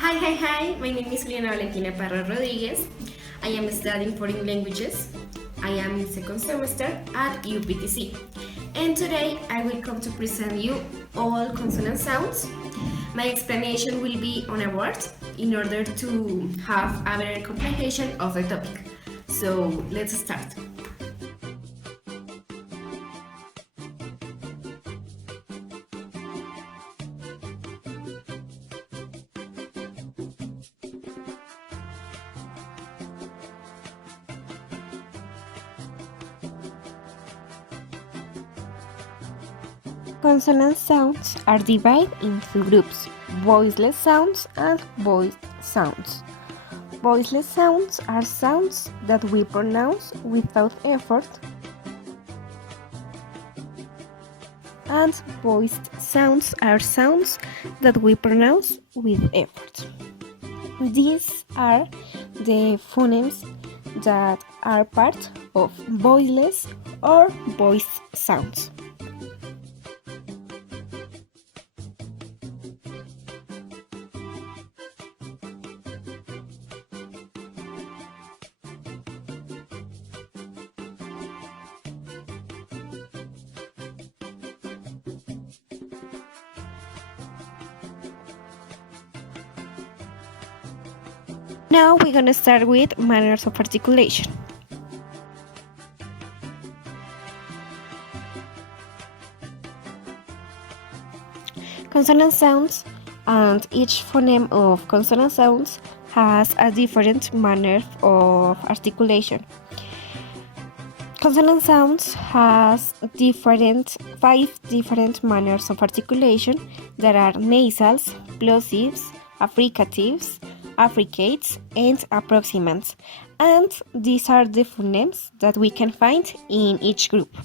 Hi, my name is Juliana Parra Rodriguez. I am studying foreign languages. I am in second semester at UPTC. And today I will come to present you all consonant sounds. My explanation will be on a word in order to have a better comprehension of the topic. So let's start. Consonant sounds are divided into groups: voiceless sounds and voiced sounds. Voiceless sounds are sounds that we pronounce without effort, and voiced sounds are sounds that we pronounce with effort. These are the phonemes that are part of voiceless or voiced sounds. Now we're gonna start with manners of articulation. Consonant sounds, and each phoneme of consonant sounds has a different manner of articulation. Consonant sounds has five different manners of articulation. There are nasals, plosives, affricatives, affricates, and approximants, and these are the phonemes that we can find in each group.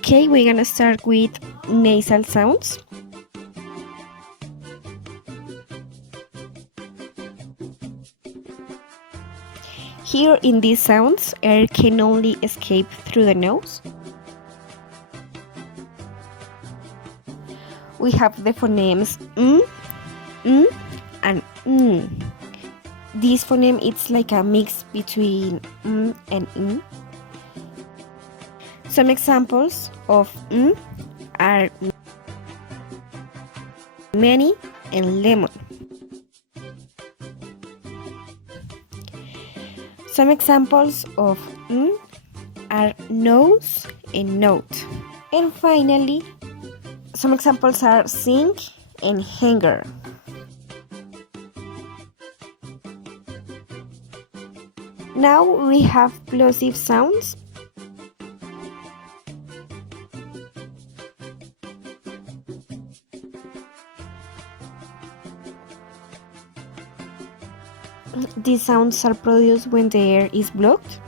Okay, we're gonna start with nasal sounds. Here in these sounds, air can only escape through the nose. We have the phonemes and This phoneme is like a mix between and. Some examples of are many and lemon. Some examples of are nose and note. And finally, some examples are sink and hanger. Now we have plosive sounds. These sounds are produced when the air is blocked.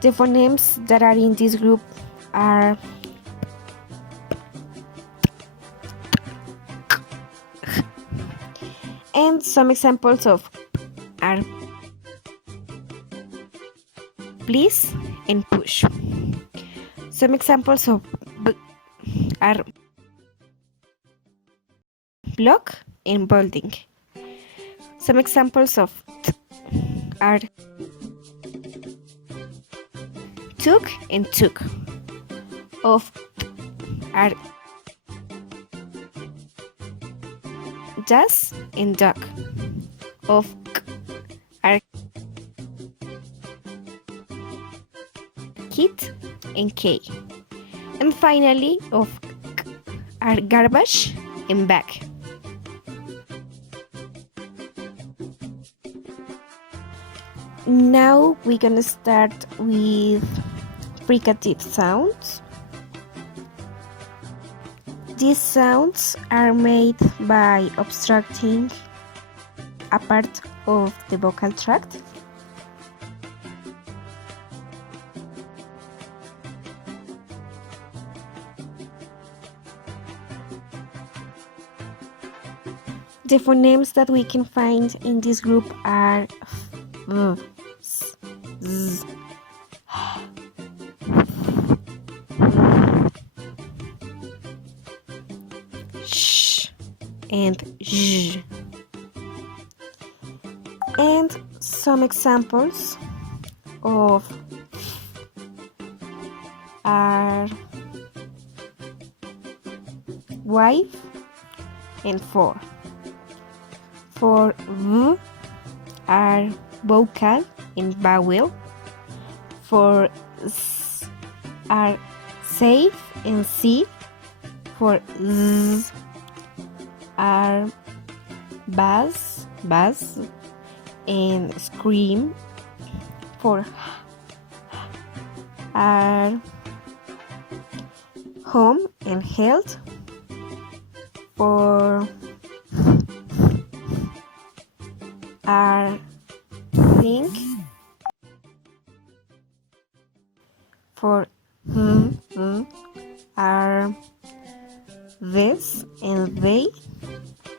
The phonemes that are in this group are and some examples of are please and push. Some examples of are block and bolding. Some examples of are took and took. Of are does and duck. Of are kit and K. And finally, of are garbage and bag. Now we're gonna start with fricative sounds. These sounds are made by obstructing a part of the vocal tract. The phonemes that we can find in this group are v, s, z, sh, and j. And some examples of are wife and four. For v are vocal and vowel. For s are safe and c. For z are bass and scream. For h are home and health. For are think. For are this and they.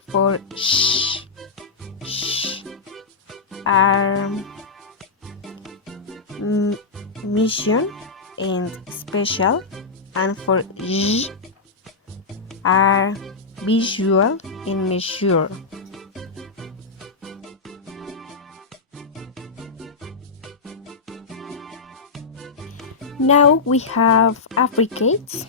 For sh are mission and special. And for j are visual and measure. Now we have affricates.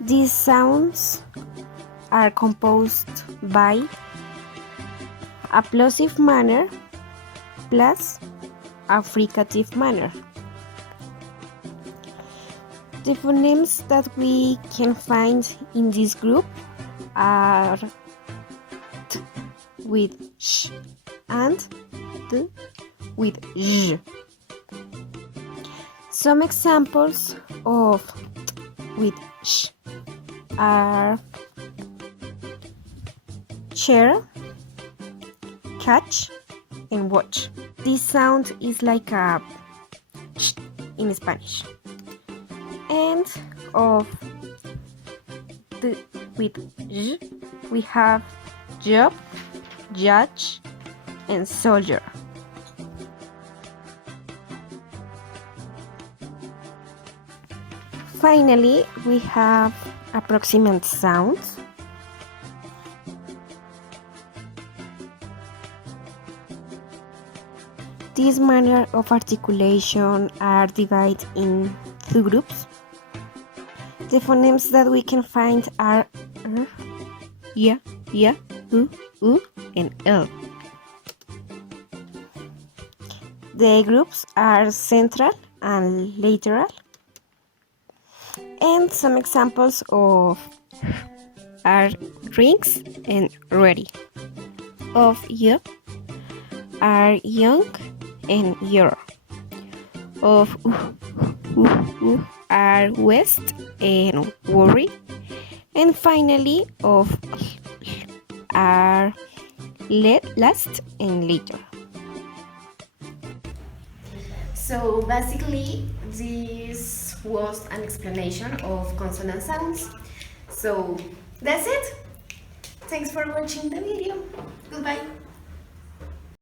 These sounds are composed by a plosive manner plus a fricative manner. The phonemes that we can find in this group are t with sh and t with j. Some examples of t with sh are chair, catch, and watch. This sound is like a sh in Spanish. And of the with j, we have job, judge, and soldier. Finally, we have approximant sounds. This manner of articulation are divided in two groups. The phonemes that we can find are r, ya, u, and l. The groups are central and lateral. And some examples of are drinks and ready. Of you are young and your. Of are west and worry. And finally of are last and later. So basically this was an explanation of consonant sounds. So that's it. Thanks for watching the video. Goodbye.